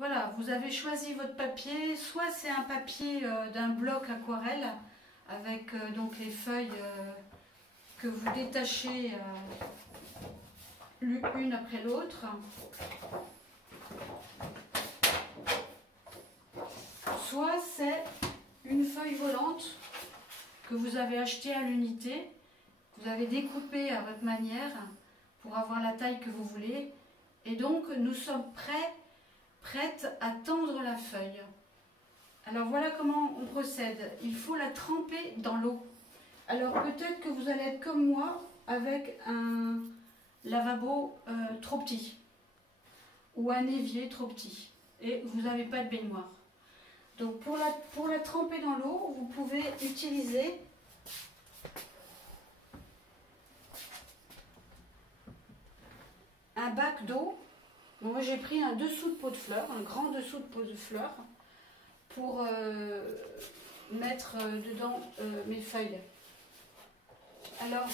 Voilà, vous avez choisi votre papier, soit c'est un papier d'un bloc aquarelle avec donc les feuilles que vous détachez l'une après l'autre. Soit c'est une feuille volante que vous avez achetée à l'unité, vous avez découpé à votre manière pour avoir la taille que vous voulez. Et donc nous sommes prêtes à tendre la feuille. Alors voilà comment on procède. Il faut la tremper dans l'eau. Alors peut-être que vous allez être comme moi avec un lavabo trop petit ou un évier trop petit et vous n'avez pas de baignoire. Donc pour la tremper dans l'eau, vous pouvez utiliser un bac d'eau. Moi j'ai pris un dessous de pot de fleurs, un grand dessous de pot de fleurs pour mettre dedans mes feuilles. Alors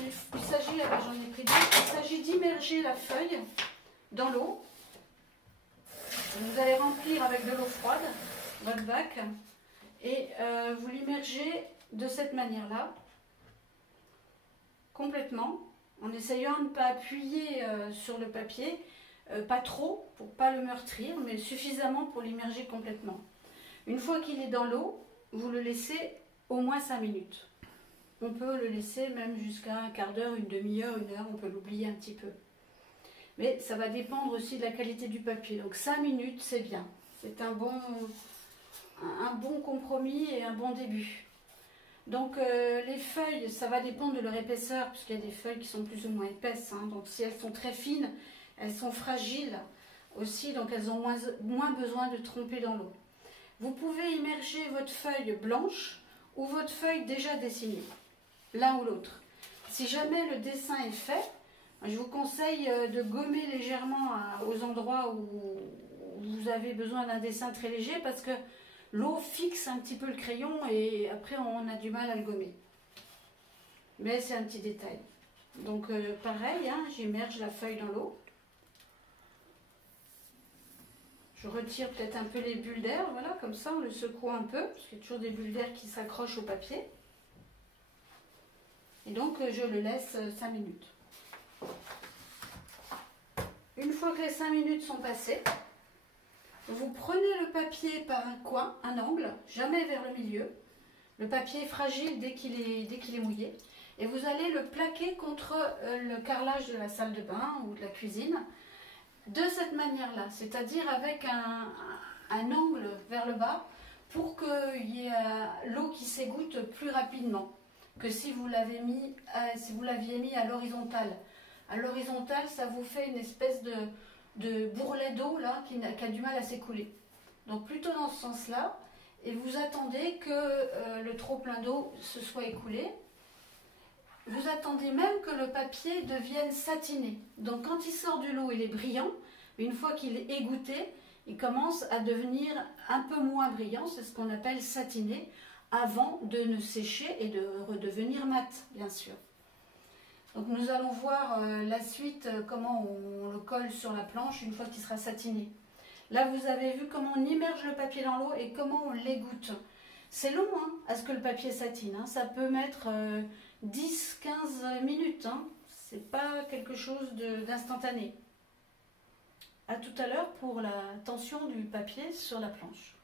il s'agit, j'en ai pris deux, il s'agit d'immerger la feuille dans l'eau. Vous allez remplir avec de l'eau froide votre bac et vous l'immergez de cette manière-là, complètement, en essayant de ne pas appuyer sur le papier, pas trop pour ne pas le meurtrir, mais suffisamment pour l'immerger complètement. Une fois qu'il est dans l'eau, vous le laissez au moins 5 minutes. On peut le laisser même jusqu'à un quart d'heure, une demi-heure, une heure, on peut l'oublier un petit peu. Mais ça va dépendre aussi de la qualité du papier. Donc 5 minutes, c'est bien. C'est un bon compromis et un bon début. Donc les feuilles, ça va dépendre de leur épaisseur, puisqu'il y a des feuilles qui sont plus ou moins épaisses. Hein. Donc si elles sont très fines, elles sont fragiles aussi, donc elles ont moins besoin de tremper dans l'eau. Vous pouvez immerger votre feuille blanche ou votre feuille déjà dessinée, l'un ou l'autre. Si jamais le dessin est fait, je vous conseille de gommer légèrement aux endroits où vous avez besoin d'un dessin très léger parce que l'eau fixe un petit peu le crayon et après on a du mal à le gommer. Mais c'est un petit détail. Donc pareil, hein, j'immerge la feuille dans l'eau. Je retire peut-être un peu les bulles d'air, voilà, comme ça on le secoue un peu, parce qu'il y a toujours des bulles d'air qui s'accrochent au papier. Et donc je le laisse 5 minutes. Une fois que les 5 minutes sont passées, vous prenez le papier par un coin, un angle, jamais vers le milieu. Le papier est fragile dès qu'il est mouillé. Et vous allez le plaquer contre le carrelage de la salle de bain ou de la cuisine. De cette manière-là, c'est-à-dire avec un angle vers le bas pour qu'il y ait l'eau qui s'égoutte plus rapidement que si vous l'aviez mis à l'horizontale. À l'horizontale, ça vous fait une espèce de bourrelet d'eau là qui a du mal à s'écouler. Donc plutôt dans ce sens-là, et vous attendez que le trop plein d'eau se soit écoulé. Vous attendez même que le papier devienne satiné. Donc quand il sort de l'eau, il est brillant. Une fois qu'il est égoutté, il commence à devenir un peu moins brillant. C'est ce qu'on appelle satiné, avant de ne sécher et de redevenir mat, bien sûr. Donc nous allons voir la suite, comment on le colle sur la planche une fois qu'il sera satiné. Là, vous avez vu comment on immerge le papier dans l'eau et comment on l'égoutte. C'est long hein, à ce que le papier satine. Hein. Ça peut mettre 10-15 minutes. Hein. C'est pas quelque chose d'instantané. À tout à l'heure pour la tension du papier sur la planche.